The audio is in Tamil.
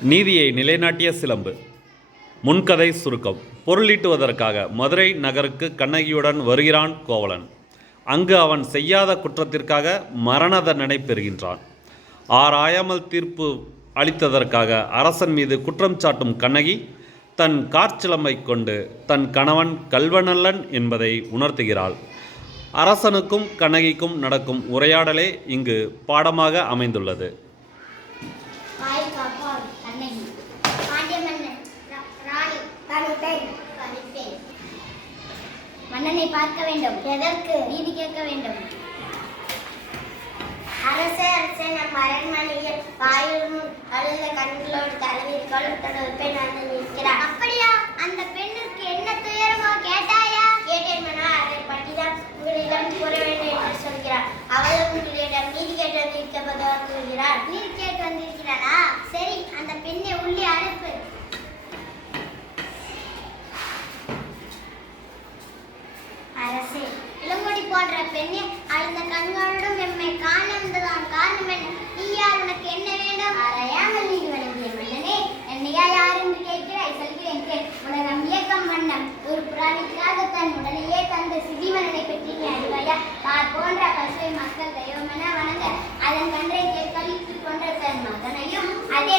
நீதியை நிலைநாட்டிய சிலம்பு. முன்கதை சுருக்கம். பொருளீட்டுவதற்காக மதுரை நகருக்கு கண்ணகியுடன் வருகிறான் கோவலன். அங்கு அவன் செய்யாத குற்றத்திற்காக மரண தண்டனை பெறுகின்றான். ஆராயாமல் தீர்ப்பு அளித்ததற்காக அரசன் மீது குற்றம் சாட்டும் கண்ணகி தன் காற்சிலம்பை கொண்டு தன் கணவன் கள்வனல்லன் என்பதை உணர்த்துகிறாள். அரசனுக்கும் கண்ணகிக்கும் நடக்கும் உரையாடலே இங்கு பாடமாக அமைந்துள்ளது. மன்னனை பார்க்க வேண்டும். எதற்கு? நீதி கேட்க வேண்டும். அரசே அரசே, நம் அரண்மனையில் வாயும் அழுத கண்களோடு தலைமையில் கொல்லப்பட்ட பெண் வந்து நிற்கிறார். அப்படியா? அந்த பெண்ணுக்கு என்ன துயரமோ கேட்டாயா? கேட்டேன் மன்னா, அதை பற்றிதான் உங்களிடம் கூற வேண்டும் என்று சொல்கிறார். அவளும் உங்களிடம் நீதி கேட்டு வந்திருப்பதாக கூறுகிறார். நீதி கேட்டு வந்திருக்கிறாரா? சரி, அந்த பெண்ணை உள்ளே அனுப்பு. அரசே, இளங்கொடி போன்ற பெண்ணே, அழுந்த கண்களோடும் எம்மை காண வந்ததாம் காரணம் என்ன? நீ யார்? உனக்கு என்ன வேண்டும்? அறையாமல் நீதி வழங்கிய மன்னனே, என்னையா யார் என்று கேட்கிறாய்? சொல்கிறேன் கேள். உலகம் இயக்கம் வண்ணம் ஒரு புறாணிக்காக தன் உடலையே தந்த சிதிமன்னனை பற்றி நீ அறிவாயா? தார் போன்ற பசுவை மக்கள் தெய்வமென வணங்க அதன் கன்றை கழித்து கொன்ற தன் மகனையும் அதே